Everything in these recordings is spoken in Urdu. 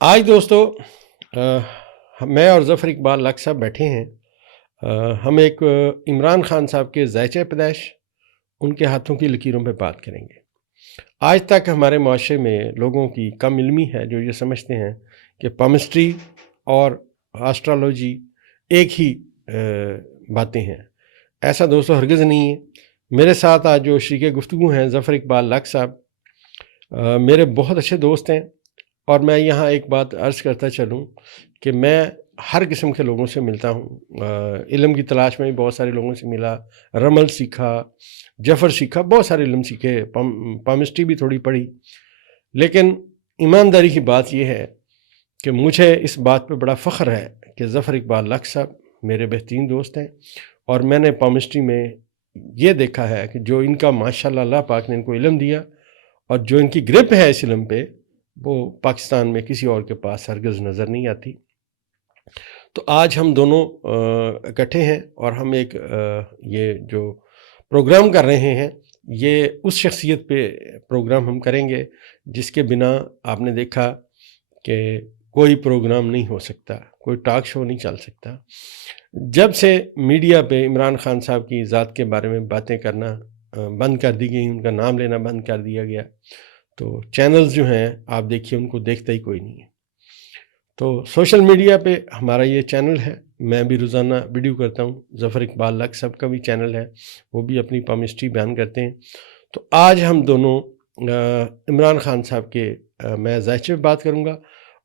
آج دوستو میں اور ظفر اقبال لق صاحب بیٹھے ہیں۔ ہم ایک عمران خان صاحب کے ذائچہ پیدائش، ان کے ہاتھوں کی لکیروں پہ بات کریں گے۔ آج تک ہمارے معاشرے میں لوگوں کی کم علمی ہے جو یہ سمجھتے ہیں کہ پامسٹری اور آسٹرالوجی ایک ہی باتیں ہیں۔ ایسا دوستو ہرگز نہیں ہے۔ میرے ساتھ آج جو شریک گفتگو ہیں ظفر اقبال لق صاحب میرے بہت اچھے دوست ہیں، اور میں یہاں ایک بات عرض کرتا چلوں کہ میں ہر قسم کے لوگوں سے ملتا ہوں۔ علم کی تلاش میں بھی بہت سارے لوگوں سے ملا، رمل سیکھا، جفر سیکھا، بہت سارے علم سیکھے، پامسٹری بھی تھوڑی پڑھی۔ لیکن ایمانداری کی بات یہ ہے کہ مجھے اس بات پہ بڑا فخر ہے کہ ظفر اقبال لق صاحب میرے بہترین دوست ہیں، اور میں نے پامسٹری میں یہ دیکھا ہے کہ جو ان کا ماشاءاللہ اللہ پاک نے ان کو علم دیا، اور جو ان کی گرپ ہے اس علم پہ، وہ پاکستان میں کسی اور کے پاس ہرگز نظر نہیں آتی۔ تو آج ہم دونوں اکٹھے ہیں، اور ہم ایک یہ جو پروگرام کر رہے ہیں یہ اس شخصیت پہ پروگرام ہم کریں گے جس کے بنا آپ نے دیکھا کہ کوئی پروگرام نہیں ہو سکتا، کوئی ٹاک شو نہیں چل سکتا۔ جب سے میڈیا پہ عمران خان صاحب کی ذات کے بارے میں باتیں کرنا بند کر دی گئی، ان کا نام لینا بند کر دیا گیا، تو چینلز جو ہیں آپ دیکھیے ان کو دیکھتا ہی کوئی نہیں ہے۔ تو سوشل میڈیا پہ ہمارا یہ چینل ہے، میں بھی روزانہ ویڈیو کرتا ہوں، ظفر اقبال لق صاحب کا بھی چینل ہے، وہ بھی اپنی پامسٹری بیان کرتے ہیں۔ تو آج ہم دونوں عمران خان صاحب کے میں ذائچے پہ بات کروں گا،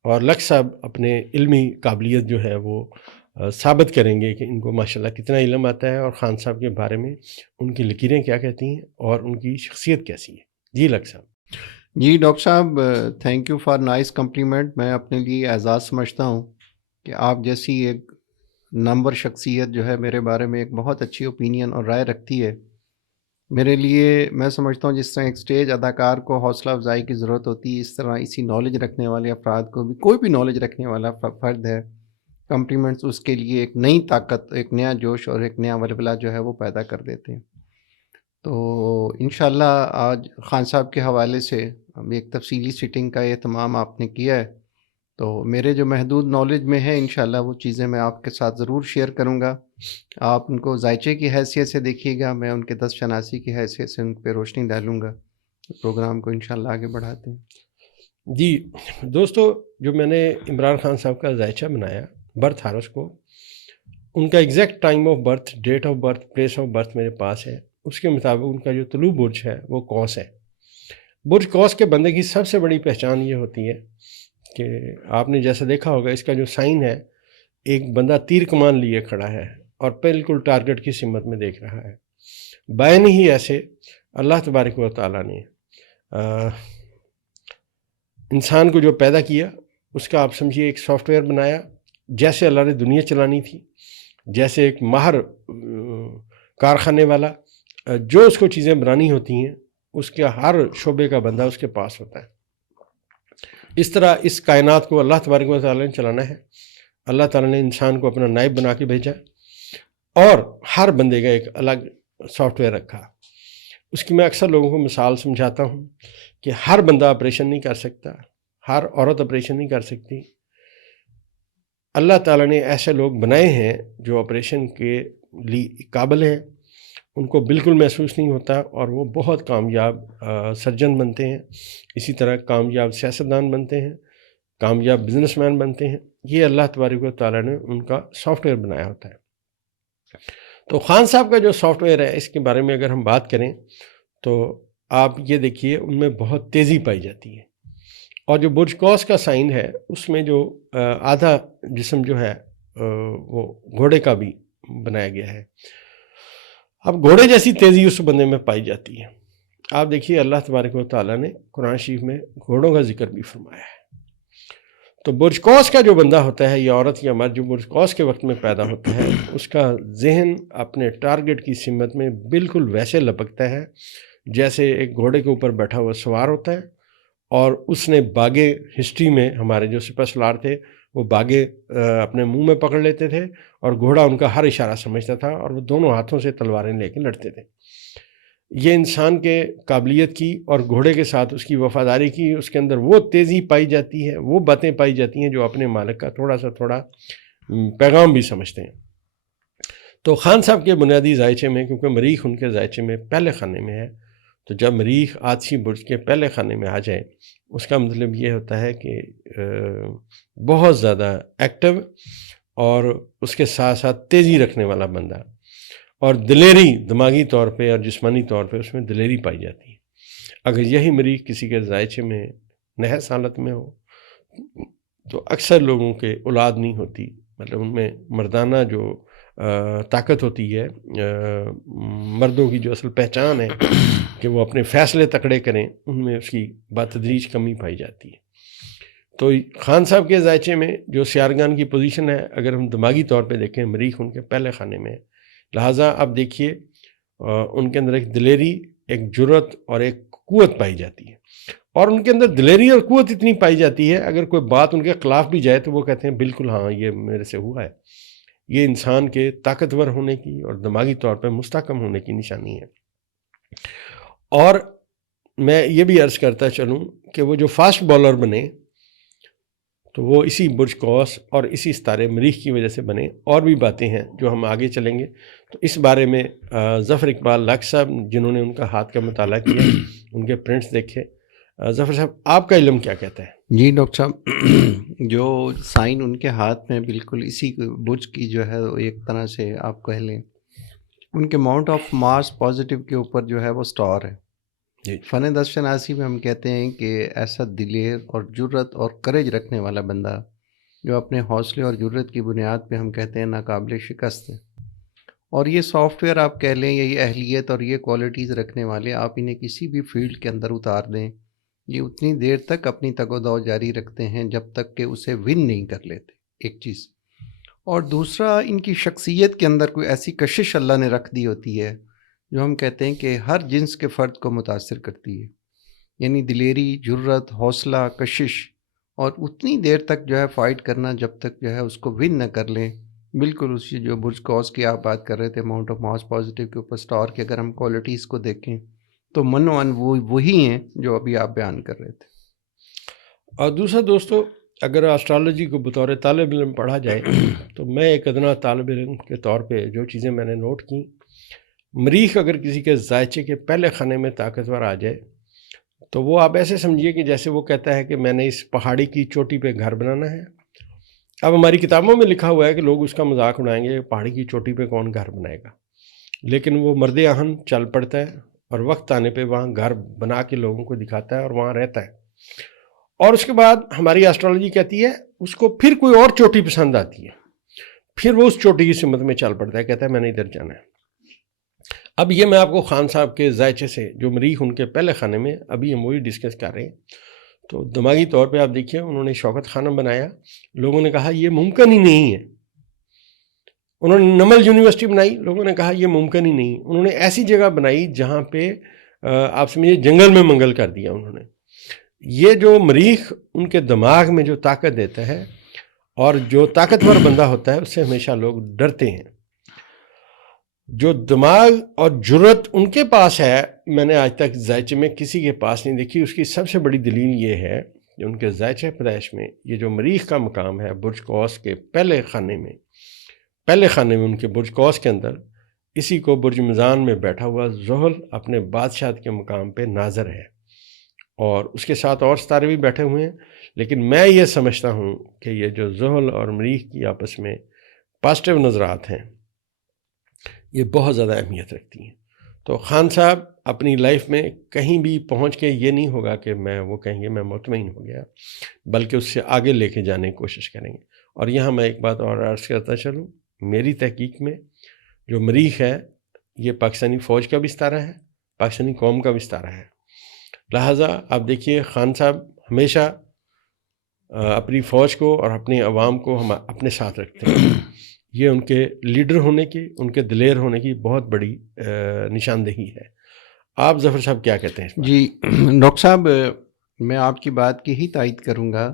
اور لق صاحب اپنے علمی قابلیت جو ہے وہ ثابت کریں گے کہ ان کو ماشاءاللہ کتنا علم آتا ہے، اور خان صاحب کے بارے میں ان کی لکیریں کیا کہتی ہیں اور ان کی شخصیت کیسی ہے۔ جی لق صاحب۔ جی ڈاکٹر صاحب، thank you for nice complement. میں اپنے لیے اعزاز سمجھتا ہوں کہ آپ جیسی ایک نمبر شخصیت جو ہے میرے بارے میں ایک بہت اچھی اوپینین اور رائے رکھتی ہے۔ میرے لیے میں سمجھتا ہوں جس طرح ایک سٹیج اداکار کو حوصلہ افزائی کی ضرورت ہوتی ہے، اس طرح اسی نالج رکھنے والے افراد کو بھی، کوئی بھی نالج رکھنے والا فرد ہے، کمپلیمنٹس اس کے لیے ایک نئی طاقت، ایک نیا جوش اور ایک نیا ولولہ جو ہے وہ پیدا کر دیتے ہیں۔ تو انشاءاللہ آج خان صاحب کے حوالے سے ایک تفصیلی سیٹنگ کا اہتمام آپ نے کیا ہے، تو میرے جو محدود نالج میں ہے انشاءاللہ وہ چیزیں میں آپ کے ساتھ ضرور شیئر کروں گا۔ آپ ان کو ذائچے کی حیثیت سے دیکھیے گا، میں ان کے دست شناسی کی حیثیت سے ان پہ روشنی ڈالوں گا۔ پروگرام کو انشاءاللہ آگے بڑھاتے ہیں۔ جی دوستو، جو میں نے عمران خان صاحب کا ذائچہ بنایا برتھ ہارس کو، ان کا exact time of birth, date of birth, place of birth میرے پاس ہے۔ اس کے مطابق ان کا جو طلوع برج ہے وہ قوس ہے۔ برج قوس کے بندے کی سب سے بڑی پہچان یہ ہوتی ہے کہ آپ نے جیسا دیکھا ہوگا اس کا جو سائن ہے، ایک بندہ تیر کمان لیے کھڑا ہے اور بالکل ٹارگٹ کی سمت میں دیکھ رہا ہے۔ بائن ہی ایسے اللہ تبارک و تعالیٰ نے انسان کو جو پیدا کیا، اس کا آپ سمجھیے ایک سافٹ ویئر بنایا، جیسے اللہ نے دنیا چلانی تھی، جیسے ایک ماہر کارخانے والا جو اس کو چیزیں بنانی ہوتی ہیں، اس کے ہر شعبے کا بندہ اس کے پاس ہوتا ہے۔ اس طرح اس کائنات کو اللہ تبارک و تعالیٰ نے چلانا ہے۔ اللہ تعالیٰ نے انسان کو اپنا نائب بنا کے بھیجا، اور ہر بندے کا ایک الگ سافٹ ویئر رکھا۔ اس کی میں اکثر لوگوں کو مثال سمجھاتا ہوں کہ ہر بندہ آپریشن نہیں کر سکتا، ہر عورت آپریشن نہیں کر سکتی۔ اللہ تعالیٰ نے ایسے لوگ بنائے ہیں جو آپریشن کے لیے قابل ہیں، ان کو بالکل محسوس نہیں ہوتا، اور وہ بہت کامیاب سرجن بنتے ہیں، اسی طرح کامیاب سیاستدان بنتے ہیں، کامیاب بزنس مین بنتے ہیں۔ یہ اللہ تبارک و تعالیٰ نے ان کا سافٹ ویئر بنایا ہوتا ہے۔ تو خان صاحب کا جو سافٹ ویئر ہے، اس کے بارے میں اگر ہم بات کریں تو آپ یہ دیکھیے ان میں بہت تیزی پائی جاتی ہے، اور جو برج قوس کا سائن ہے اس میں جو آدھا جسم جو ہے وہ گھوڑے کا بھی بنایا گیا ہے۔ اب گھوڑے جیسی تیزی اس بندے میں پائی جاتی ہے۔ آپ دیکھیے اللہ تبارک و تعالیٰ نے قرآن شریف میں گھوڑوں کا ذکر بھی فرمایا ہے۔ تو برج قوس کا جو بندہ ہوتا ہے، یا عورت یا مرد جو برج قوس کے وقت میں پیدا ہوتا ہے، اس کا ذہن اپنے ٹارگٹ کی سمت میں بالکل ویسے لپکتا ہے جیسے ایک گھوڑے کے اوپر بیٹھا ہوا سوار ہوتا ہے، اور اس نے باغے ہسٹری میں ہمارے جو سپہ سالار تھے وہ باغے اپنے منہ میں پکڑ لیتے تھے، اور گھوڑا ان کا ہر اشارہ سمجھتا تھا، اور وہ دونوں ہاتھوں سے تلواریں لے کے لڑتے تھے۔ یہ انسان کے قابلیت کی اور گھوڑے کے ساتھ اس کی وفاداری کی، اس کے اندر وہ تیزی پائی جاتی ہے، وہ باتیں پائی جاتی ہیں جو اپنے مالک کا تھوڑا پیغام بھی سمجھتے ہیں۔ تو خان صاحب کے بنیادی ذائچے میں، کیونکہ مریخ ان کے ذائچے میں پہلے خانے میں ہے، تو جب مریخ عاطسی برج کے پہلے خانے میں آ جائے، اس کا مطلب یہ ہوتا ہے کہ بہت زیادہ ایکٹیو اور اس کے ساتھ ساتھ تیزی رکھنے والا بندہ، اور دلیری دماغی طور پہ اور جسمانی طور پہ اس میں دلیری پائی جاتی ہے۔ اگر یہی مریخ کسی کے ذائچے میں نحس حالت میں ہو تو اکثر لوگوں کے اولاد نہیں ہوتی، مطلب ان میں مردانہ جو طاقت ہوتی ہے، مردوں کی جو اصل پہچان ہے کہ وہ اپنے فیصلے تکڑے کریں، ان میں اس کی بتدریج کمی پائی جاتی ہے۔ تو خان صاحب کے ذائچے میں جو سیارگان کی پوزیشن ہے، اگر ہم دماغی طور پہ دیکھیں، مریخ ان کے پہلے خانے میں ہے، لہٰذا اب دیکھیے ان کے اندر ایک دلیری، ایک جرت اور ایک قوت پائی جاتی ہے، اور ان کے اندر دلیری اور قوت اتنی پائی جاتی ہے اگر کوئی بات ان کے خلاف بھی جائے تو وہ کہتے ہیں بالکل ہاں یہ میرے سے ہوا ہے۔ یہ انسان کے طاقتور ہونے کی اور دماغی طور پہ مستحکم ہونے کی نشانی ہے۔ اور میں یہ بھی عرض کرتا چلوں کہ وہ جو فاسٹ بالر بنے تو وہ اسی برج قوس اور اسی ستارے مریخ کی وجہ سے بنے۔ اور بھی باتیں ہیں جو ہم آگے چلیں گے، تو اس بارے میں ظفر اقبال لاکھ صاحب جنہوں نے ان کا ہاتھ کا مطالعہ کیا، ان کے پرنٹس دیکھے، ظفر صاحب آپ کا علم کیا کہتا ہے؟ جی ڈاکٹر صاحب، جو سائن ان کے ہاتھ میں بالکل اسی برج کی جو ہے ایک طرح سے آپ کہہ لیں، ان کے ماؤنٹ آف مارس پازیٹیو کے اوپر جو ہے وہ سٹار ہے۔ فن دست شناسی میں ہم کہتے ہیں کہ ایسا دلیر اور جرت اور کریج رکھنے والا بندہ جو اپنے حوصلے اور جرت کی بنیاد پہ ہم کہتے ہیں ناقابل شکست ہے۔ اور یہ سافٹ ویئر آپ کہہ لیں، یہ اہلیت اور یہ کوالٹیز رکھنے والے، آپ انہیں کسی بھی فیلڈ کے اندر اتار دیں، یہ اتنی دیر تک اپنی تگ و دو جاری رکھتے ہیں جب تک کہ اسے ون نہیں کر لیتے، ایک چیز۔ اور دوسرا، ان کی شخصیت کے اندر کوئی ایسی کشش اللہ نے رکھ دی ہوتی ہے جو ہم کہتے ہیں کہ ہر جنس کے فرد کو متاثر کرتی ہے، یعنی دلیری، جرت، حوصلہ، کشش، اور اتنی دیر تک جو ہے فائٹ کرنا جب تک جو ہے اس کو ون نہ کر لیں۔ بالکل اسی جو برج قوس کی آپ بات کر رہے تھے، ماؤنٹ آف مارس پازیٹیو کے اوپر سٹار کی اگر ہم کوالٹیز کو دیکھیں تو منوان وہی ہیں جو ابھی آپ بیان کر رہے تھے۔ اور دوسرا دوستو، اگر اسٹرالوجی کو بطور طالب علم پڑھا جائے تو میں ایک ادنا طالب علم کے طور پہ جو چیزیں میں نے نوٹ کی، مریخ اگر کسی کے ذائچے کے پہلے خانے میں طاقتور آ جائے تو وہ آپ ایسے سمجھیے کہ جیسے وہ کہتا ہے کہ میں نے اس پہاڑی کی چوٹی پہ گھر بنانا ہے۔ اب ہماری کتابوں میں لکھا ہوا ہے کہ لوگ اس کا مذاق اڑائیں گے، پہاڑی کی چوٹی پہ کون گھر بنائے گا، لیکن وہ مرد اہم چل پڑتا ہے اور وقت آنے پہ وہاں گھر بنا کے لوگوں کو دکھاتا ہے اور وہاں رہتا ہے۔ اور اس کے بعد ہماری ایسٹرالوجی کہتی ہے اس کو پھر کوئی اور چوٹی پسند آتی ہے، پھر وہ اس چوٹی کی سمت میں چل پڑتا ہے، کہتا ہے میں نے ادھر جانا ہے۔ اب یہ میں آپ کو خان صاحب کے ذائچے سے جو مریخ ان کے پہلے خانے میں، ابھی ہم وہی ڈسکس کر رہے ہیں، تو دماغی طور پہ آپ دیکھیے انہوں نے شوکت خانہ بنایا، لوگوں نے کہا یہ ممکن ہی نہیں ہے۔ انہوں نے نمل یونیورسٹی بنائی، لوگوں نے کہا یہ ممکن ہی نہیں۔ انہوں نے ایسی جگہ بنائی جہاں پہ آپ سمجھے جنگل میں منگل کر دیا انہوں نے۔ یہ جو مریخ ان کے دماغ میں جو طاقت دیتا ہے، اور جو طاقتور بندہ ہوتا ہے اس سے ہمیشہ لوگ ڈرتے ہیں۔ جو دماغ اور جرت ان کے پاس ہے، میں نے آج تک ذائچے میں کسی کے پاس نہیں دیکھی۔ اس کی سب سے بڑی دلیل یہ ہے کہ ان کے ذائچہ پیدائش میں یہ جو مریخ کا مقام ہے برج قوس کے پہلے خانے میں ان کے برج قوس کے اندر، اسی کو برج میزان میں بیٹھا ہوا زحل اپنے بادشاہت کے مقام پہ ناظر ہے، اور اس کے ساتھ اور ستارے بھی بیٹھے ہوئے ہیں۔ لیکن میں یہ سمجھتا ہوں کہ یہ جو زحل اور مریخ کی آپس میں پازیٹیو نظرات ہیں، یہ بہت زیادہ اہمیت رکھتی ہیں۔ تو خان صاحب اپنی لائف میں کہیں بھی پہنچ کے یہ نہیں ہوگا کہ وہ کہیں گے میں مطمئن ہو گیا، بلکہ اس سے آگے لے کے جانے کی کوشش کریں گے۔ اور یہاں میں ایک بات اور عرض کرتا چلوں، میری تحقیق میں جو مریخ ہے یہ پاکستانی فوج کا بھی ستارہ ہے، پاکستانی قوم کا بھی ستارہ ہے۔ لہٰذا آپ دیکھیے خان صاحب ہمیشہ اپنی فوج کو اور اپنی عوام کو ہم اپنے ساتھ رکھتے ہیں۔ یہ ان کے لیڈر ہونے کی، ان کے دلیر ہونے کی بہت بڑی نشاندہی ہے۔ آپ ظفر صاحب کیا کہتے ہیں اس بارے میں؟ جی ڈاکٹر صاحب، میں آپ کی بات کی ہی تائید کروں گا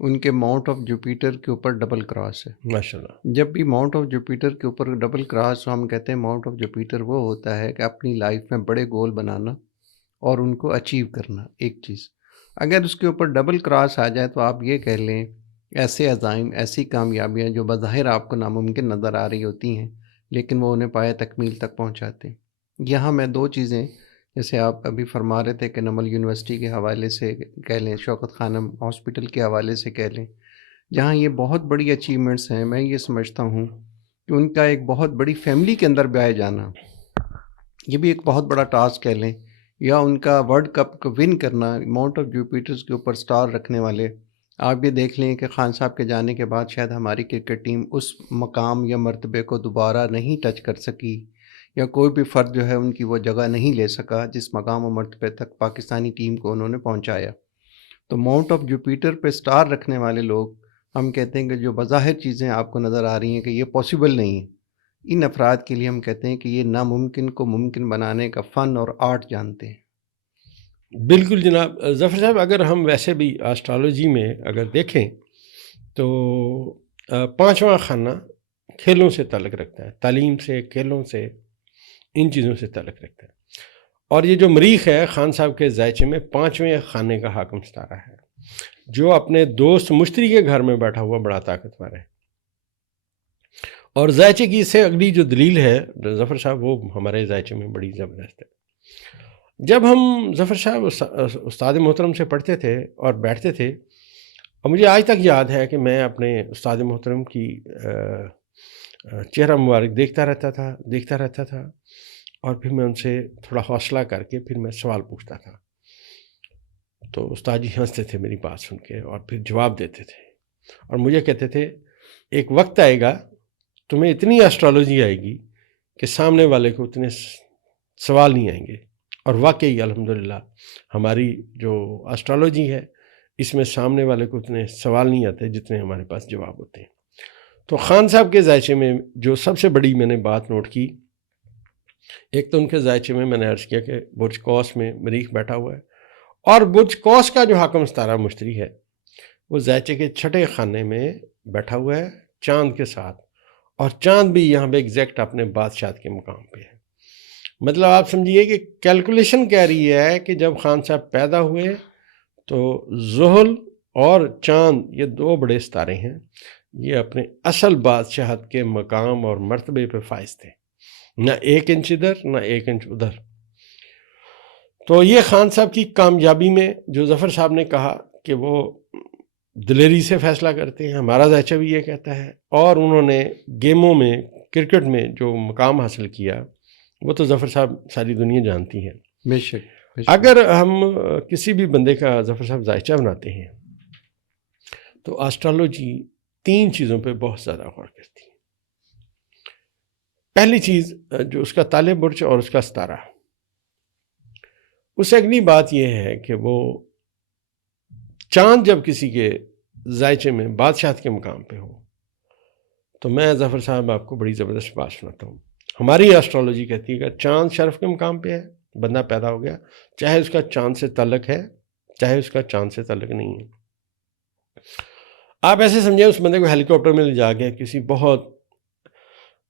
ان کے ماؤنٹ آف جوپیٹر کے اوپر ڈبل کراس ہے. ماشاء اللہ. جب بھی ماؤنٹ آف جوپیٹر کے اوپر ڈبل کراس ہم کہتے ہیں ماؤنٹ آف جوپیٹر وہ ہوتا ہے کہ اپنی لائف میں بڑے گول بنانا اور ان کو اچیو کرنا. ایک چیز اگر اس کے اوپر ڈبل کراس آ جائے تو آپ یہ کہہ لیں ایسے عزائم، ایسی کامیابیاں جو بظاہر آپ کو ناممکن نظر آ رہی ہوتی ہیں لیکن وہ انہیں پائے تکمیل تک پہنچاتے ہیں. یہاں میں دو چیزیں، جیسے آپ ابھی فرما رہے تھے کہ نمل یونیورسٹی کے حوالے سے کہہ لیں، شوکت خانم ہاسپٹل کے حوالے سے کہہ لیں، جہاں یہ بہت بڑی اچیومنٹس ہیں. میں یہ سمجھتا ہوں کہ ان کا ایک بہت بڑی فیملی کے اندر بیاہ جانا یہ بھی ایک بہت بڑا ٹاسک کہہ لیں، یا ان کا ورلڈ کپ کو ون کرنا. ماؤنٹ آف جوپیٹرز کے اوپر سٹار رکھنے والے، آپ یہ دیکھ لیں کہ خان صاحب کے جانے کے بعد شاید ہماری کرکٹ ٹیم اس مقام یا مرتبے کو دوبارہ نہیں ٹچ کر سکی، یا کوئی بھی فرد جو ہے ان کی وہ جگہ نہیں لے سکا جس مقام و مرتبے تک پاکستانی ٹیم کو انہوں نے پہنچایا. تو ماؤنٹ آف جوپیٹر پہ سٹار رکھنے والے لوگ، ہم کہتے ہیں کہ جو بظاہر چیزیں آپ کو نظر آ رہی ہیں کہ یہ پاسبل نہیں ہے، ان افراد کے لیے ہم کہتے ہیں کہ یہ ناممکن کو ممکن بنانے کا فن اور آرٹ جانتے ہیں. بالکل جناب. ظفر صاحب، اگر ہم ویسے بھی آسٹرالوجی میں اگر دیکھیں تو پانچواں خانہ کھیلوں سے تعلق رکھتا ہے، تعلیم سے، کھیلوں سے، ان چیزوں سے تعلق رکھتا ہے. اور یہ جو مریخ ہے خان صاحب کے ذائچے میں 5ویں خانے کا حاکم ستارہ ہے، جو اپنے دوست مشتری کے گھر میں بیٹھا ہوا بڑا طاقتور ہے. اور ذائچے کی سے اگلی جو دلیل ہے ظفر صاحب، وہ ہمارے ذائچے میں بڑی زبردست ہے. جب ہم ظفر صاحب استاد محترم سے پڑھتے تھے اور بیٹھتے تھے، اور مجھے آج تک یاد ہے کہ میں اپنے استاد محترم کی چہرہ مبارک دیکھتا رہتا تھا اور پھر میں ان سے تھوڑا حوصلہ کر کے پھر میں سوال پوچھتا تھا. تو استاد جی ہنستے تھے میری بات سن کے اور پھر جواب دیتے تھے اور مجھے کہتے تھے ایک وقت آئے گا تمہیں اتنی ایسٹرالوجی آئے گی کہ سامنے والے کو اتنے سوال نہیں آئیں گے. اور واقعی الحمدللہ ہماری جو ایسٹرالوجی ہے اس میں سامنے والے کو اتنے سوال نہیں آتے جتنے ہمارے پاس جواب ہوتے ہیں. تو خان صاحب کے ذائچے میں جو سب سے بڑی میں نے بات نوٹ کی، ایک تو ان کے ذائچے میں نے عرض کیا کہ برج قوس میں مریخ بیٹھا ہوا ہے، اور برج قوس کا جو حاکم ستارہ مشتری ہے وہ ذائچے کے 6 خانے میں بیٹھا ہوا ہے چاند کے ساتھ، اور چاند بھی یہاں پہ ایگزیکٹ اپنے بادشاہت کے مقام پہ ہے. مطلب آپ سمجھیے کہ کیلکولیشن کہہ رہی ہے کہ جب خان صاحب پیدا ہوئے تو زحل اور چاند یہ 2 بڑے ستارے ہیں، یہ اپنے اصل بادشاہت کے مقام اور مرتبے پہ فائز تھے، نہ 1 انچ ادھر نہ 1 انچ ادھر. تو یہ خان صاحب کی کامیابی میں جو ظفر صاحب نے کہا کہ وہ دلیری سے فیصلہ کرتے ہیں، ہمارا ذائچہ بھی یہ کہتا ہے. اور انہوں نے گیموں میں، کرکٹ میں جو مقام حاصل کیا وہ تو ظفر صاحب ساری دنیا جانتی ہے. بے شک. اگر ہم کسی بھی بندے کا ظفر صاحب ذائچہ بناتے ہیں تو آسٹرالوجی 3 چیزوں پہ بہت زیادہ غور کرتی ہے. پہلی چیز جو اس کا طالع برج اور اس کا ستارہ، اس سے اگلی بات یہ ہے کہ وہ چاند جب کسی کے ذائچے میں بادشاہت کے مقام پہ ہو تو میں ظفر صاحب آپ کو بڑی زبردست بات سناتا ہوں. ہماری ایسٹرالوجی کہتی ہے کہ چاند شرف کے مقام پہ ہے، بندہ پیدا ہو گیا، چاہے اس کا چاند سے تعلق ہے چاہے اس کا چاند سے تعلق نہیں ہے. آپ ایسے سمجھیں اس بندے کو ہیلی کاپٹر میں لے جا کے کسی بہت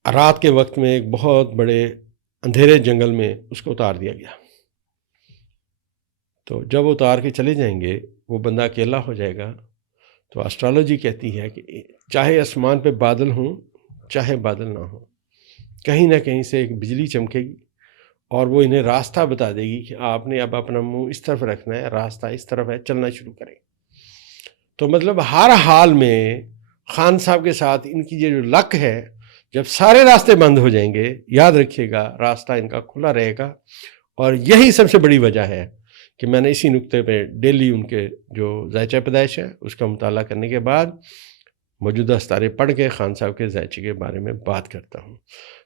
رات کے وقت میں ایک بہت بڑے اندھیرے جنگل میں اس کو اتار دیا گیا. تو جب وہ اتار کے چلے جائیں گے وہ بندہ اکیلا ہو جائے گا. تو ایسٹرالوجی کہتی ہے کہ چاہے آسمان پہ بادل ہوں چاہے بادل نہ ہوں، کہیں نہ کہیں سے ایک بجلی چمکے گی اور وہ انہیں راستہ بتا دے گی کہ آپ نے اب اپنا منہ اس طرف رکھنا ہے، راستہ اس طرف ہے، چلنا شروع کریں. تو مطلب ہر حال میں خان صاحب کے ساتھ ان کی یہ جو لک ہے، جب سارے راستے بند ہو جائیں گے یاد رکھیے گا راستہ ان کا کھلا رہے گا. اور یہی سب سے بڑی وجہ ہے کہ میں نے اسی نقطے پہ ڈیلی ان کے جو ذائچہ پیدائش ہے اس کا مطالعہ کرنے کے بعد موجودہ ستارے پڑھ کے خان صاحب کے ذائچے کے بارے میں بات کرتا ہوں.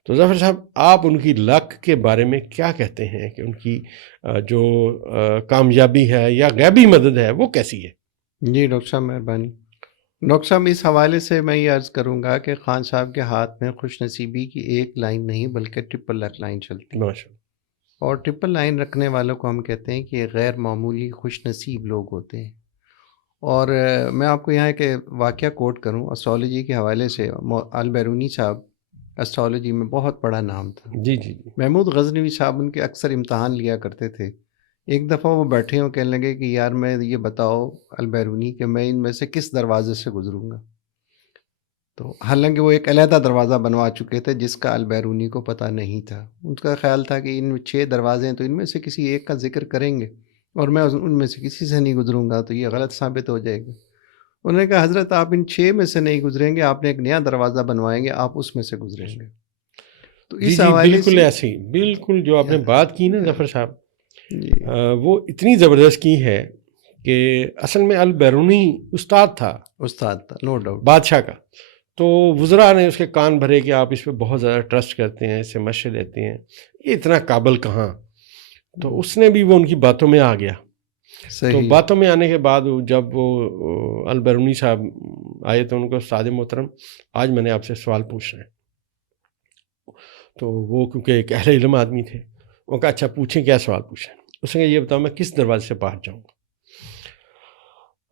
تو ظفر صاحب آپ ان کی لک کے بارے میں کیا کہتے ہیں کہ ان کی جو کامیابی ہے یا غیبی مدد ہے وہ کیسی ہے؟ جی ڈاکٹر صاحب مہربانی. ڈاکٹر صاحب اس حوالے سے میں یہ عرض کروں گا کہ خان صاحب کے ہاتھ میں خوش نصیبی کی ایک لائن نہیں بلکہ ٹرپل لائن چلتی ہے. ماشاء اللہ. اور ٹرپل لائن رکھنے والوں کو ہم کہتے ہیں کہ یہ غیر معمولی خوش نصیب لوگ ہوتے ہیں. اور میں آپ کو یہاں ایک واقعہ کوٹ کروں اسٹرالوجی کے حوالے سے. البیرونی صاحب اسٹرالوجی میں بہت بڑا نام تھا. جی جی جی. محمود غزنوی صاحب ان کے اکثر امتحان لیا کرتے تھے. ایک دفعہ وہ بیٹھے ہوں کہنے لگے کہ یار میں یہ بتاؤ البیرونی کہ میں ان میں سے کس دروازے سے گزروں گا. تو حالانکہ وہ ایک علیحدہ دروازہ بنوا چکے تھے جس کا البیرونی کو پتہ نہیں تھا. ان کا خیال تھا کہ ان 6 دروازے ہیں تو ان میں سے کسی ایک کا ذکر کریں گے اور میں ان میں سے کسی سے نہیں گزروں گا تو یہ غلط ثابت ہو جائے گا. انہوں نے کہا حضرت آپ ان 6 میں سے نہیں گزریں گے, آپ نے ایک نیا دروازہ بنوائیں گے, آپ اس میں سے گزریں گے. تو جی اس جی حوالے بالکل سے ایسے ہی, بالکل جو آپ نے بات کی نا ظفر صاحب, جی وہ اتنی زبردست کی ہے کہ اصل میں البیرونی استاد تھا, استاد تھا نو ڈاؤٹ. بادشاہ کا. تو وزراء نے اس کے کان بھرے کہ آپ اس پہ بہت زیادہ ٹرسٹ کرتے ہیں, اس سے مشورے لیتے ہیں, یہ اتنا قابل کہاں. تو اس نے بھی وہ ان کی باتوں میں آ گیا. تو صحیح. باتوں میں آنے کے بعد جب وہ البیرونی صاحب آئے تو ان کو استاد محترم آج میں نے آپ سے سوال پوچھنا ہے. تو وہ کیونکہ ایک اہل علم آدمی تھے, وہ کہا اچھا پوچھیں کیا سوال پوچھیں. اس نے یہ بتاؤ میں کس دروازے سے باہر جاؤں گا.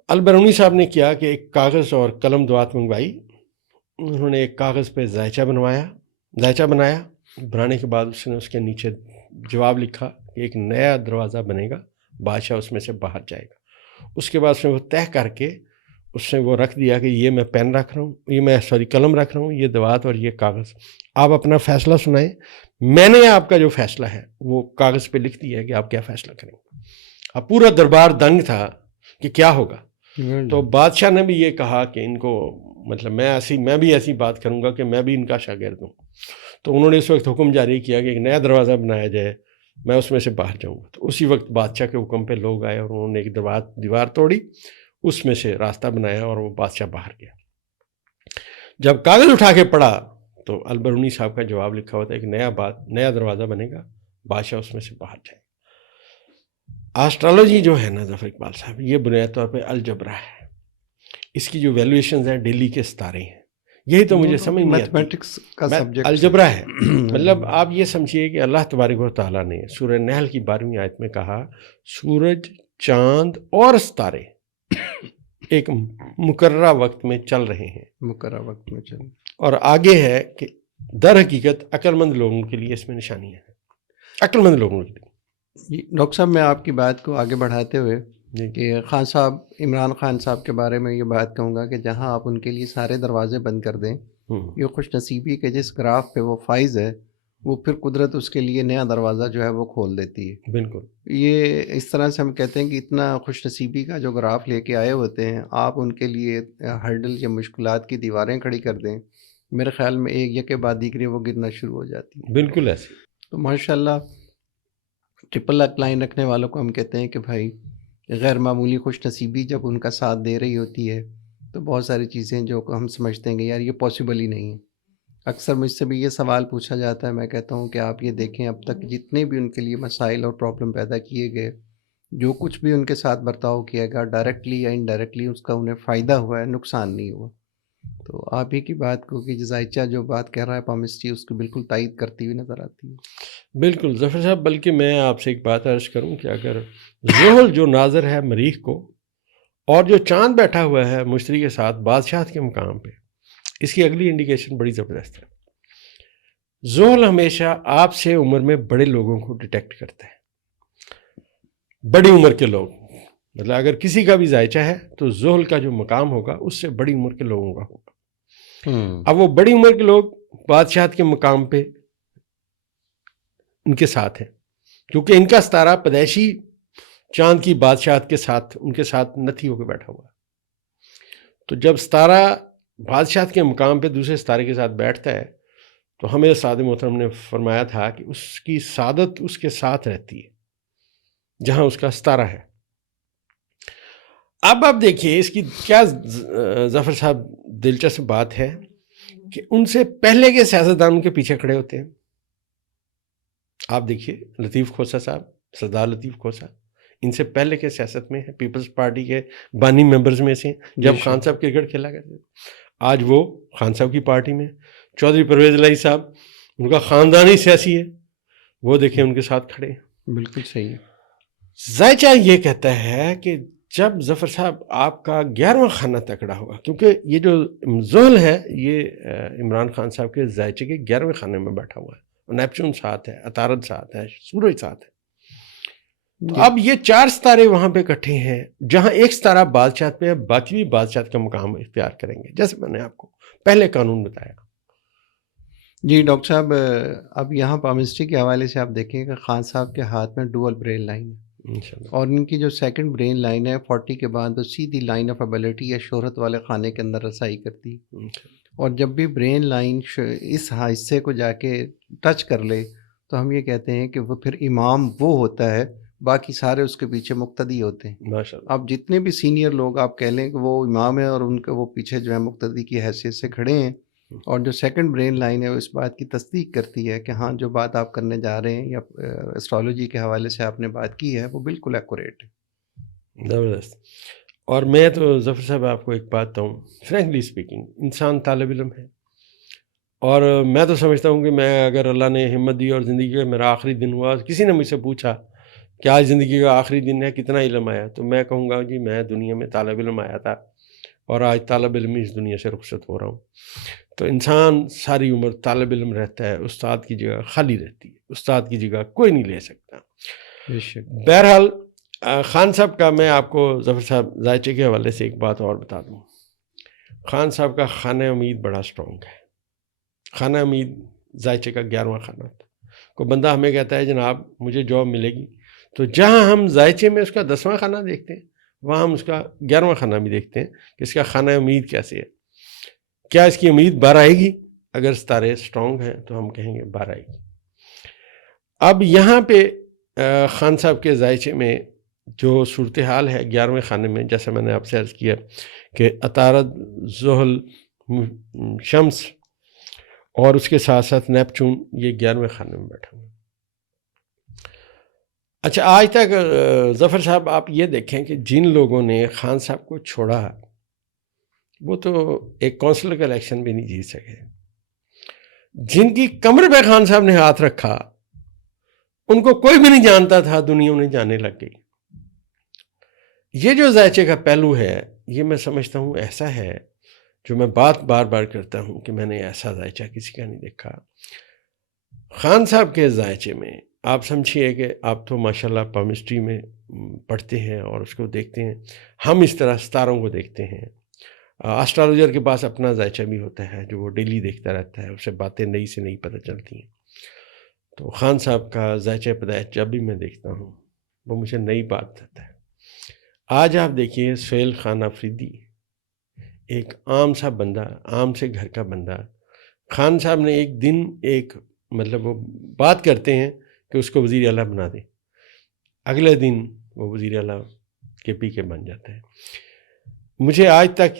البیرونی صاحب نے کیا کہ ایک کاغذ اور قلم دوات منگوائی. انہوں نے ایک کاغذ پہ ذائچہ بنایا. بنانے کے بعد اس نے اس کے نیچے جواب لکھا کہ ایک نیا دروازہ بنے گا, بادشاہ اس میں سے باہر جائے گا. اس کے بعد اس نے وہ طے کر کے اس نے وہ رکھ دیا کہ یہ میں پین رکھ رہا ہوں, یہ میں قلم رکھ رہا ہوں, یہ دوات اور یہ کاغذ, آپ اپنا فیصلہ سنائیں. میں نے آپ کا جو فیصلہ ہے وہ کاغذ پہ لکھ دیا ہے کہ آپ کیا فیصلہ کریں. اب پورا دربار دنگ تھا کہ کیا ہوگا. تو بادشاہ نے بھی یہ کہا کہ ان کو مطلب میں بھی ایسی بات کروں گا کہ میں بھی ان کا شاگرد ہوں. تو انہوں نے اس وقت حکم جاری کیا کہ ایک نیا دروازہ بنایا جائے, میں اس میں سے باہر جاؤں گا. تو اسی وقت بادشاہ کے حکم پہ لوگ آئے اور انہوں نے ایک دیوار توڑی, اس میں سے راستہ بنایا اور وہ بادشاہ باہر گیا. جب کاغذ اٹھا کے پڑھا تو البیرونی صاحب کا جواب لکھا ہوتا ہے کہ نیا دروازہ بنے گا, بادشاہ اس میں سے باہر جائے. آسٹرالوجی جو ہے نا ظفر اقبال صاحب, یہ بنیادی طور پہ الجبرا ہے. اس کی جو ویلیویشنز ہیں ڈیلی کے ستارے ہیں, یہی تو مجھے سمجھ نہیں آتی. میتھمیٹکس کا سبجیکٹ الجبرا ہے. مطلب آپ یہ سمجھیے کہ اللہ تبارک و تعالیٰ نے سورہ نحل کی 12ویں آیت میں کہا سورج, چاند اور ستارے ایک مقررہ وقت میں چل رہے ہیں. مقررہ وقت میں چل. اور آگے ہے کہ در حقیقت عقل مند لوگوں کے لیے اس میں نشانیاں ہیں, عقل مند لوگوں کے لیے. ڈاکٹر صاحب میں آپ کی بات کو آگے بڑھاتے ہوئے کہ خان صاحب, عمران خان صاحب کے بارے میں یہ بات کہوں گا کہ جہاں آپ ان کے لیے سارے دروازے بند کر دیں, یہ خوش نصیبی کہ جس گراف پہ وہ فائز ہے وہ پھر قدرت اس کے لیے نیا دروازہ جو ہے وہ کھول دیتی ہے. بالکل یہ اس طرح سے ہم کہتے ہیں کہ اتنا خوش نصیبی کا جو گراف لے کے آئے ہوتے ہیں, آپ ان کے لیے ہرڈل یا مشکلات کی دیواریں کھڑی کر دیں, میرے خیال میں ایک کے بعد دیگری وہ گرنا شروع ہو جاتی ہے. بالکل ایسے. تو ماشاءاللہ ٹرپل لائن رکھنے والوں کو ہم کہتے ہیں کہ بھائی غیر معمولی خوش نصیبی جب ان کا ساتھ دے رہی ہوتی ہے تو بہت ساری چیزیں جو ہم سمجھتے ہیں کہ یار یہ پاسبل ہی نہیں ہے. اکثر مجھ سے بھی یہ سوال پوچھا جاتا ہے, میں کہتا ہوں کہ آپ یہ دیکھیں اب تک جتنے بھی ان کے لیے مسائل اور پرابلم پیدا کیے گئے, جو کچھ بھی ان کے ساتھ برتاؤ کیا گیا ڈائریکٹلی یا انڈائریکٹلی اس کا انہیں فائدہ ہوا ہے, نقصان نہیں ہوا. تو آپ ہی کی بات کو کہ ذائچہ جو بات کہہ رہا ہے پامسٹری, اس کو بالکل تائید کرتی ہوئی نظر آتی ہے. بالکل ظفر صاحب, بلکہ میں آپ سے ایک بات عرض کروں کہ اگر زحل جو ناظر ہے مریخ کو اور جو چاند بیٹھا ہوا ہے مشتری کے ساتھ بادشاہت کے مقام پہ, اس کی اگلی انڈیکیشن بڑی زبردست ہے. زحل ہمیشہ آپ سے عمر میں بڑے لوگوں کو ڈیٹیکٹ کرتا ہے, بڑی عمر کے لوگ. مطلب اگر کسی کا بھی ذائچہ ہے تو زحل کا جو مقام ہوگا اس سے بڑی عمر کے لوگوں کا ہوگا. اب وہ بڑی عمر کے لوگ بادشاہت کے مقام پہ ان کے ساتھ ہیں, کیونکہ ان کا ستارہ پیدائشی چاند کی بادشاہت کے ساتھ ان کے ساتھ نتھی ہو کے بیٹھا ہوا. تو جب ستارہ بادشاہت کے مقام پہ دوسرے ستارے کے ساتھ بیٹھتا ہے تو ہمیں سعد محترم نے فرمایا تھا کہ اس کی سعادت اس کے ساتھ رہتی ہے جہاں اس کا ستارہ ہے. اب آپ دیکھیے اس کی کیا ظفر صاحب دلچسپ بات ہے کہ ان سے پہلے کے سیاستدان ان کے پیچھے کھڑے ہوتے ہیں. آپ دیکھیے لطیف کھوسہ صاحب, سردار لطیف کھوسہ, ان سے پہلے کے سیاست میں ہیں, پیپلز پارٹی کے بانی ممبرز میں سے جب خان صاحب کرکٹ کھیلا کرتے, آج وہ خان صاحب کی پارٹی میں. چودھری پرویز الہی صاحب, ان کا خاندان ہی سیاسی ہے, وہ دیکھیں ان کے ساتھ کھڑے ہیں. بالکل صحیح. ذائچہ یہ کہتا ہے کہ جب ظفر صاحب آپ کا 11واں خانہ تکڑا ہوگا، کیونکہ یہ جو زحل ہے یہ عمران خان صاحب کے ذائچے کے 11ویں خانے میں بیٹھا ہوا ہے، نیپچون ساتھ ہے، عطارد ساتھ ہے، سورج ساتھ ہے. تو اب یہ 4 ستارے وہاں پہ اکٹھے ہیں، جہاں ایک ستارہ بادشاہت پہ ہے، باقی بھی بادشاہت کا مقام اختیار کریں گے، جیسے میں نے آپ کو پہلے قانون بتایا. جی ڈاکٹر صاحب، اب یہاں پامسٹری کے حوالے سے آپ دیکھیں کہ خان صاحب کے ہاتھ میں ڈوول برین لائن ہے، انشاءاللہ. اور ان کی جو سیکنڈ برین لائن ہے 40 کے بعد وہ سیدھی لائن آف ابیلٹی یا شہرت والے خانے کے اندر رسائی کرتی، اور جب بھی برین لائن اس حصے کو جا کے ٹچ کر لے تو ہم یہ کہتے ہیں کہ وہ پھر امام وہ ہوتا ہے، باقی سارے اس کے پیچھے مقتدی ہوتے ہیں. ماشاءاللہ. اب جتنے بھی سینئر لوگ آپ کہہ لیں کہ وہ امام ہے اور ان کے وہ پیچھے جو ہے مقتدی کی حیثیت سے کھڑے ہیں، اور جو سیکنڈ برین لائن ہے وہ اس بات کی تصدیق کرتی ہے کہ ہاں جو بات آپ کرنے جا رہے ہیں یا اسٹرالوجی کے حوالے سے آپ نے بات کی ہے وہ بالکل ایکوریٹ ہے. زبردست. اور میں تو ظفر صاحب آپ کو ایک بات بتاؤں، فرینکلی اسپیکنگ، انسان طالب علم ہے، اور میں تو سمجھتا ہوں کہ میں اگر اللہ نے ہمت دی اور زندگی کا میرا آخری دن ہوا، کسی نے مجھ سے پوچھا کہ آج زندگی کا آخری دن ہے کتنا علم آیا، تو میں کہوں گا جی میں دنیا میں طالب علم آیا تھا اور آج طالب علم ہی اس دنیا سے رخصت ہو رہا ہوں. تو انسان ساری عمر طالب علم رہتا ہے، استاد کی جگہ خالی رہتی ہے، استاد کی جگہ کوئی نہیں لے سکتا. بے شک. بہرحال خان صاحب کا میں آپ کو ظفر صاحب ذائچے کے حوالے سے ایک بات اور بتا دوں. خان صاحب کا خانہ امید بڑا سٹرونگ ہے. خانہ امید ذائچے کا 11واں خانہ تھا. کوئی بندہ ہمیں کہتا ہے جناب مجھے جاب ملے گی، تو جہاں ہم ذائچے میں اس کا 10واں خانہ دیکھتے ہیں وہاں ہم اس کا 11واں خانہ بھی دیکھتے ہیں کہ اس کا خانہ امید کیسے ہے. کیا اس کی امید بار آئے گی؟ اگر ستارے سٹرونگ ہیں تو ہم کہیں گے بار آئے گی. اب یہاں پہ خان صاحب کے ذائچے میں جو صورتحال ہے 11ویں خانے میں، جیسا میں نے آپ سے عرض کیا کہ عطارد، زحل، شمس اور اس کے ساتھ ساتھ نیپچون، یہ 11ویں خانے میں بیٹھا ہوا. اچھا، آج تک ظفر صاحب آپ یہ دیکھیں کہ جن لوگوں نے خان صاحب کو چھوڑا وہ تو ایک کونسلر کا الیکشن بھی نہیں جیت سکے. جن کی کمر پہ خان صاحب نے ہاتھ رکھا ان کو کوئی بھی نہیں جانتا تھا، دنیا انہیں جانے لگ گئی. یہ جو ذائچے کا پہلو ہے یہ میں سمجھتا ہوں ایسا ہے جو میں بات بار بار کرتا ہوں کہ میں نے ایسا ذائچہ کسی کا نہیں دیکھا. خان صاحب کے ذائچے میں آپ سمجھیے کہ آپ تو ماشاءاللہ پامسٹری میں پڑھتے ہیں اور اس کو دیکھتے ہیں، ہم اس طرح ستاروں کو دیکھتے ہیں. اسٹرالوجر کے پاس اپنا ذائچہ بھی ہوتا ہے جو وہ ڈیلی دیکھتا رہتا ہے، اسے باتیں نئی سے نئی پتہ چلتی ہیں. تو خان صاحب کا ذائچہ پیدائش جب بھی میں دیکھتا ہوں وہ مجھے نئی بات دیتا ہے. آج آپ دیکھیے سہیل خان آفریدی، ایک عام سا بندہ، عام سے گھر کا بندہ، خان صاحب نے ایک دن ایک مطلب وہ بات کرتے ہیں کہ اس کو وزیر اعلیٰ بنا دیں، اگلے دن وہ وزیر اعلیٰ کے پی کے بن جاتا ہے. مجھے آج تک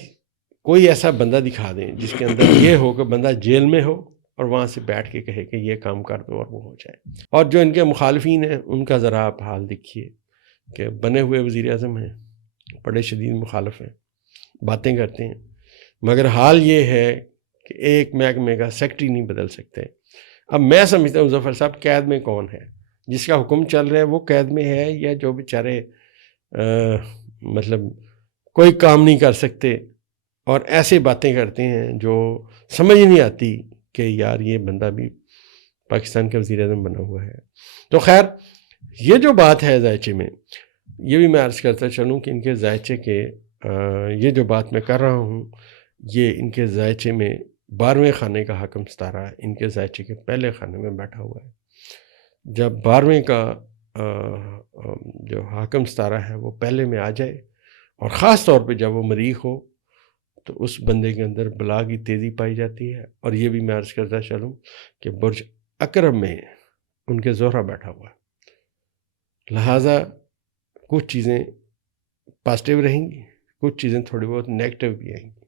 کوئی ایسا بندہ دکھا دیں جس کے اندر یہ ہو کہ بندہ جیل میں ہو اور وہاں سے بیٹھ کے کہے کہ یہ کام کر دو اور وہ ہو جائے. اور جو ان کے مخالفین ہیں ان کا ذرا آپ حال دیکھیے کہ بنے ہوئے وزیر اعظم ہیں، بڑے شدید مخالف ہیں، باتیں کرتے ہیں، مگر حال یہ ہے کہ ایک محکمے کا سیکٹری نہیں بدل سکتے. اب میں سمجھتا ہوں ظفر صاحب قید میں کون ہے؟ جس کا حکم چل رہا ہے وہ قید میں ہے، یا جو بیچارے مطلب کوئی کام نہیں کر سکتے اور ایسے باتیں کرتے ہیں جو سمجھ نہیں آتی کہ یار یہ بندہ بھی پاکستان کا وزیر اعظم بنا ہوا ہے. تو خیر یہ جو بات ہے ذائچے میں، یہ بھی میں عرض کرتا چلوں کہ ان کے ذائچے کے یہ جو بات میں کر رہا ہوں یہ ان کے ذائچے میں 12ویں خانے کا حاکم ستارہ ان کے ذائچے کے پہلے خانے میں بیٹھا ہوا ہے. جب 12ویں کا جو حاکم ستارہ ہے وہ پہلے میں آ جائے، اور خاص طور پہ جب وہ مریخ ہو، تو اس بندے کے اندر بلا کی تیزی پائی جاتی ہے. اور یہ بھی میں عرض کرتا چلوں کہ برج اکرم میں ان کے زہرہ بیٹھا ہوا ہے، لہٰذا کچھ چیزیں پازیٹیو رہیں گی، کچھ چیزیں تھوڑی بہت نیگیٹو بھی آئیں گی.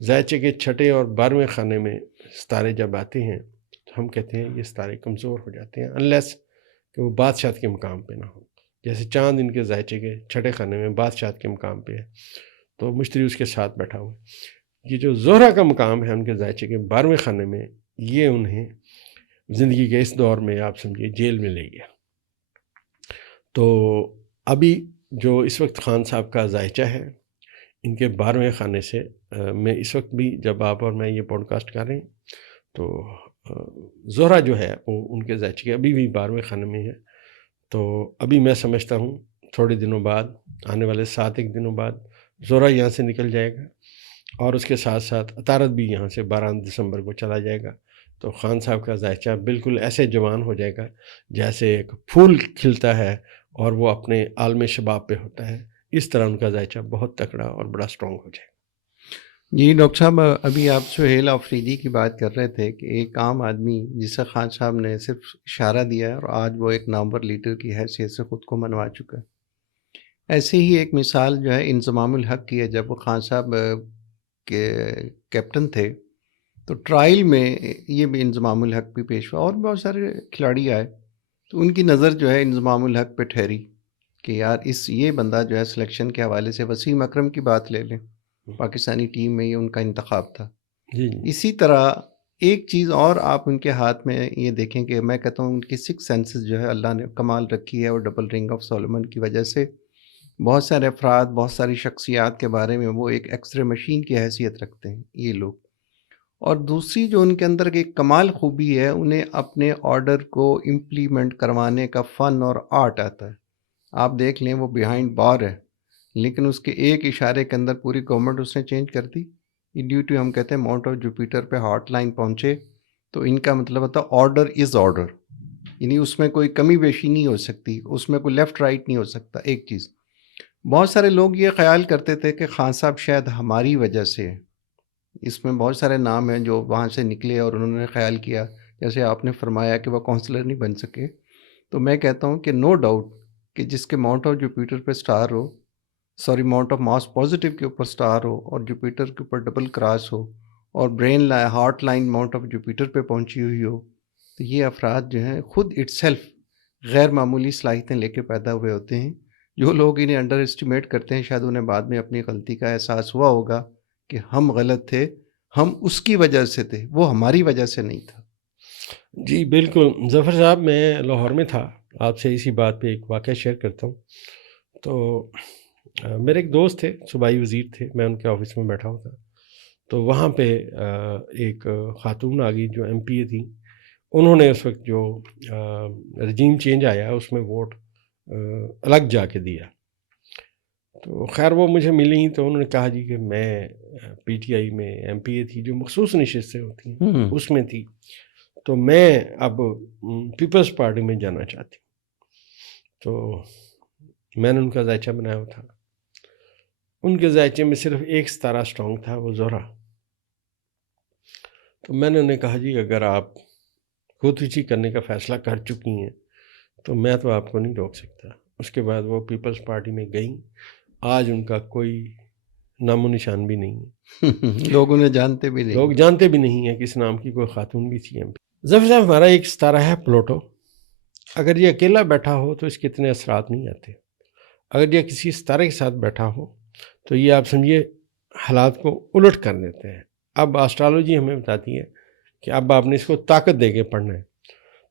ذائچے کے 6 اور 12ویں خانے میں ستارے جب آتے ہیں تو ہم کہتے ہیں یہ ستارے کمزور ہو جاتے ہیں، انلیس کہ وہ بادشاہت کے مقام پہ نہ ہوں. جیسے چاند ان کے ذائچے کے 6 خانے میں بادشاہت کے مقام پہ ہے تو مشتری اس کے ساتھ بیٹھا ہوا ہے. یہ جو زہرہ کا مقام ہے ان کے ذائچے کے 12ویں خانے میں، یہ انہیں زندگی کے اس دور میں آپ سمجھیے جیل میں لے گیا. تو ابھی جو اس وقت خان صاحب کا ذائچہ ہے، ان کے 12ویں خانے سے میں اس وقت بھی جب آپ اور میں یہ پوڈ کاسٹ کر رہے ہیں تو زہرہ جو ہے وہ ان کے ذائچے کے ابھی بھی 12ویں خانے میں ہے. تو ابھی میں سمجھتا ہوں تھوڑے دنوں بعد، آنے والے 7 دنوں بعد زہرہ یہاں سے نکل جائے گا، اور اس کے ساتھ ساتھ عطارد بھی یہاں سے 12 دسمبر کو چلا جائے گا. تو خان صاحب کا ذائچہ بالکل ایسے جوان ہو جائے گا جیسے ایک پھول کھلتا ہے اور وہ اپنے عالم شباب پہ ہوتا ہے. اس طرح ان کا ذائچہ بہت تکڑا اور بڑا سٹرونگ ہو جائے گا. جی ڈاکٹر صاحب، ابھی آپ سہیل آفریدی کی بات کر رہے تھے کہ ایک عام آدمی جسے خان صاحب نے صرف اشارہ دیا ہے اور آج وہ ایک نامور لیڈر کی حیثیت سے خود کو منوا چکا ہے. ایسے ہی ایک مثال جو ہے انضمام الحق کی ہے. جب وہ خان صاحب کے کیپٹن تھے تو ٹرائل میں یہ بھی انضمام الحق بھی پیش ہوا اور بہت سارے کھلاڑی آئے تو ان کی نظر جو ہے انضمام الحق پہ ٹھہری کہ یار یہ بندہ جو ہے سلیکشن کے حوالے سے وسیم اکرم کی بات لے لیں، پاکستانی ٹیم میں یہ ان کا انتخاب تھا. جی اسی طرح ایک چیز اور آپ ان کے ہاتھ میں یہ دیکھیں کہ میں کہتا ہوں ان کی 6 سینسز جو ہے اللہ نے کمال رکھی ہے، اور ڈبل رنگ آف سولومن کی وجہ سے بہت سارے افراد، بہت ساری شخصیات کے بارے میں وہ ایک ایکس رے مشین کی حیثیت رکھتے ہیں یہ لوگ. اور دوسری جو ان کے اندر ایک کمال خوبی ہے، انہیں اپنے آرڈر کو امپلیمنٹ کروانے کا فن اور آرٹ آتا ہے. آپ دیکھ لیں وہ بیہائنڈ بار ہے لیکن اس کے ایک اشارے کے اندر پوری گورنمنٹ اس نے چینج کر دی. یہ ڈیو ٹو ہم کہتے ہیں ماؤنٹ آف جوپیٹر پہ ہاٹ لائن پہنچے تو ان کا مطلب ہوتا ہے آرڈر از آرڈر، یعنی اس میں کوئی کمی بیشی نہیں ہو سکتی، اس میں کوئی لیفٹ رائٹ نہیں ہو سکتا. ایک چیز بہت سارے لوگ یہ خیال کرتے تھے کہ خان صاحب شاید ہماری وجہ سے، اس میں بہت سارے نام ہیں جو وہاں سے نکلے اور انہوں نے خیال کیا، جیسے آپ نے فرمایا کہ وہ کونسلر نہیں بن سکے. تو میں کہتا ہوں کہ نو ڈاؤٹ کہ جس کے ماؤنٹ آف جوپیٹر پہ star who, Mount of mass positive کے اوپر سٹار ہو اور جوپیٹر کے اوپر ڈبل کراس ہو اور brain heart line Mount of Jupiter پہ پہنچی ہوئی ہو، تو یہ افراد جو ہیں خود اٹ سیلف غیر معمولی صلاحیتیں لے کے پیدا ہوئے ہوتے ہیں. جو لوگ انہیں انڈر اسٹیمیٹ کرتے ہیں شاید انہیں بعد میں اپنی غلطی کا احساس ہوا ہوگا کہ ہم غلط تھے، ہم اس کی وجہ سے تھے، وہ ہماری وجہ سے نہیں تھا. جی بالکل ظفر صاحب، میں لاہور میں تھا، آپ سے اسی بات پہ ایک واقعہ شیئر کرتا ہوں. تو میرے ایک دوست تھے، صوبائی وزیر تھے، میں ان کے آفس میں بیٹھا ہوا تھا. تو وہاں پہ ایک خاتون آ گئی جو MP تھی. انہوں نے اس وقت جو رجیم چینج آیا اس میں ووٹ الگ جا کے دیا. تو خیر وہ مجھے ملی تو انہوں نے کہا جی کہ میں PTI میں MPA تھی جو مخصوص نشستیں ہوتی ہیں اس میں تھی، تو میں اب پیپلز پارٹی میں جانا چاہتی ہوں. تو میں نے ان کا ذائچہ بنایا ہوا تھا. ان کے ذائچے میں صرف ایک ستارہ سٹرونگ تھا، وہ زہرہ. تو میں نے انہیں کہا جی اگر آپ خودکشی کرنے کا فیصلہ کر چکی ہیں تو میں تو آپ کو نہیں روک سکتا. اس کے بعد وہ پیپلز پارٹی میں گئیں. آج ان کا کوئی نام و نشان بھی نہیں ہے. لوگ انہیں جانتے بھی نہیں، لوگ جانتے بھی نہیں ہیں کہ اس نام کی کوئی خاتون بھی تھی MP. ظفر صاحب، ہمارا ایک ستارہ ہے پلوٹو. اگر یہ اکیلا بیٹھا ہو تو اس کے اتنے اثرات نہیں آتے. اگر یہ کسی ستارے کے ساتھ بیٹھا ہو تو یہ آپ سمجھیے حالات کو الٹ کر دیتے ہیں. اب آسٹرالوجی ہمیں بتاتی ہے کہ اب آپ نے اس کو طاقت دے کے پڑھنا ہے.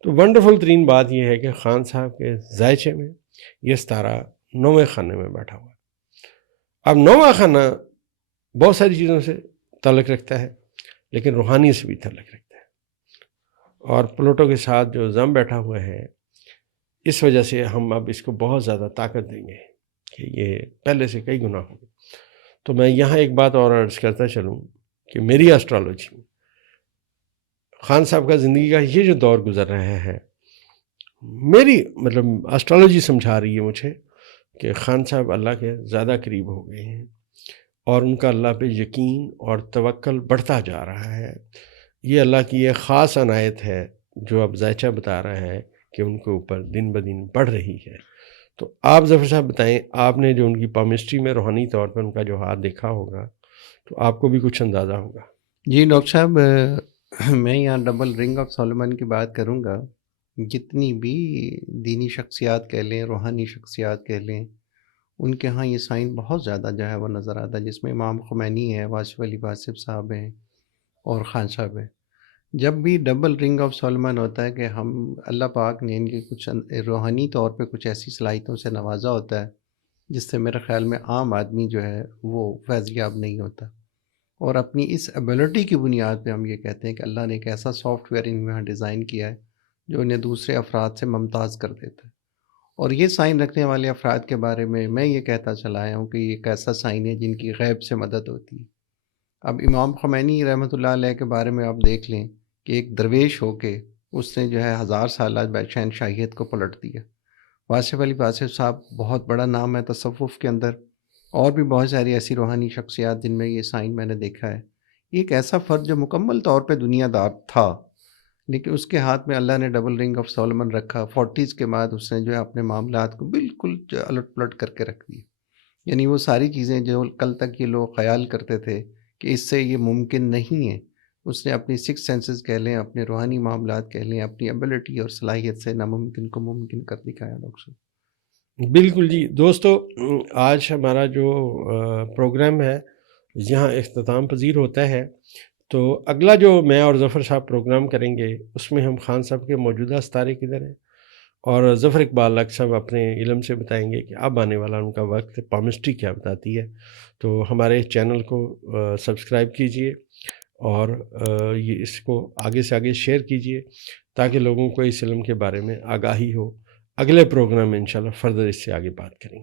تو ونڈرفل ترین بات یہ ہے کہ خان صاحب کے ذائچے میں یہ ستارہ 9ویں خانے میں بیٹھا ہوا ہے. اب 9واں خانہ بہت ساری چیزوں سے تعلق رکھتا ہے لیکن روحانی سے بھی تعلق رکھتا ہے. اور پلوٹو کے ساتھ جو زم بیٹھا ہوا ہے، اس وجہ سے ہم اب اس کو بہت زیادہ طاقت دیں گے کہ یہ پہلے سے کئی گنا ہوگا. تو میں یہاں ایک بات اور عرض کرتا چلوں کہ میری آسٹرالوجی میں خان صاحب کا زندگی کا یہ جو دور گزر رہا ہے، میری آسٹرالوجی سمجھا رہی ہے مجھے کہ خان صاحب اللہ کے زیادہ قریب ہو گئے ہیں اور ان کا اللہ پہ یقین اور توکل بڑھتا جا رہا ہے. یہ اللہ کی ایک خاص عنایت ہے جو اب ذائچہ بتا رہا ہے کہ ان کے اوپر دن بدن بڑھ رہی ہے. تو آپ ظفر صاحب بتائیں، آپ نے جو ان کی پامسٹری میں روحانی طور پر ان کا جو ہاتھ دیکھا ہوگا تو آپ کو بھی کچھ اندازہ ہوگا. جی ڈاکٹر صاحب، میں یہاں ڈبل رنگ آف سولومن کی بات کروں گا. جتنی بھی دینی شخصیات کہہ لیں، روحانی شخصیات کہہ لیں، ان کے ہاں یہ سائن بہت زیادہ جو ہے وہ نظر آتا ہے، جس میں امام خمینی ہے، واصف علی واصف صاحب ہیں اور خان صاحب ہیں. جب بھی ڈبل رنگ آف سولومن ہوتا ہے کہ اللہ پاک نے ان کے کچھ روحانی طور پہ کچھ ایسی صلاحیتوں سے نوازا ہوتا ہے جس سے میرے خیال میں عام آدمی جو ہے وہ فیض یاب نہیں ہوتا. اور اپنی اس ایبلٹی کی بنیاد پہ ہم یہ کہتے ہیں کہ اللہ نے ایک ایسا سافٹ ویئر ان میں یہاں ڈیزائن کیا ہے جو انہیں دوسرے افراد سے ممتاز کر دیتا ہے. اور یہ سائن رکھنے والے افراد کے بارے میں یہ کہتا چلا آیا ہوں کہ یہ ایک ایسا سائن ہے جن کی غیب سے مدد ہوتی ہے. اب امام خمینی رحمۃ اللہ علیہ کے بارے میں آپ دیکھ لیں کہ ایک درویش ہو کے اس نے جو ہے 1000 سالہ شہنشاہیت کو پلٹ دیا. واصف علی واصف صاحب بہت بڑا نام ہے تصوف کے اندر، اور بھی بہت ساری ایسی روحانی شخصیات جن میں یہ سائن میں نے دیکھا ہے. یہ ایک ایسا فرد جو مکمل طور پہ دنیا دار تھا، لیکن اس کے ہاتھ میں اللہ نے ڈبل رنگ آف سولمن رکھا. 40s کے بعد اس نے جو ہے اپنے معاملات کو بالکل الٹ پلٹ کر کے رکھ دی. یعنی وہ ساری چیزیں جو کل تک یہ لوگ خیال کرتے تھے کہ اس سے یہ ممکن نہیں ہے، اس نے اپنی 6 سینسز کہہ لیں، اپنے روحانی معاملات کہہ لیں، اپنی ایبلٹی اور صلاحیت سے ناممکن کو ممکن کر دکھایا. ڈاکٹر صاحب بالکل جی دوستو، آج ہمارا جو پروگرام ہے یہاں اختتام پذیر ہوتا ہے. تو اگلا جو میں اور ظفر صاحب پروگرام کریں گے اس میں ہم خان صاحب کے موجودہ ستارے کدھر ہیں، اور ظفر اقبال لق صاحب اپنے علم سے بتائیں گے کہ اب آنے والا ان کا وقت پامسٹری کیا بتاتی ہے. تو ہمارے چینل کو سبسکرائب کیجئے اور یہ اس کو آگے سے آگے شیئر کیجئے تاکہ لوگوں کو اس علم کے بارے میں آگاہی ہو. اگلے پروگرام میں انشاءاللہ فردر اس سے آگے بات کریں گے.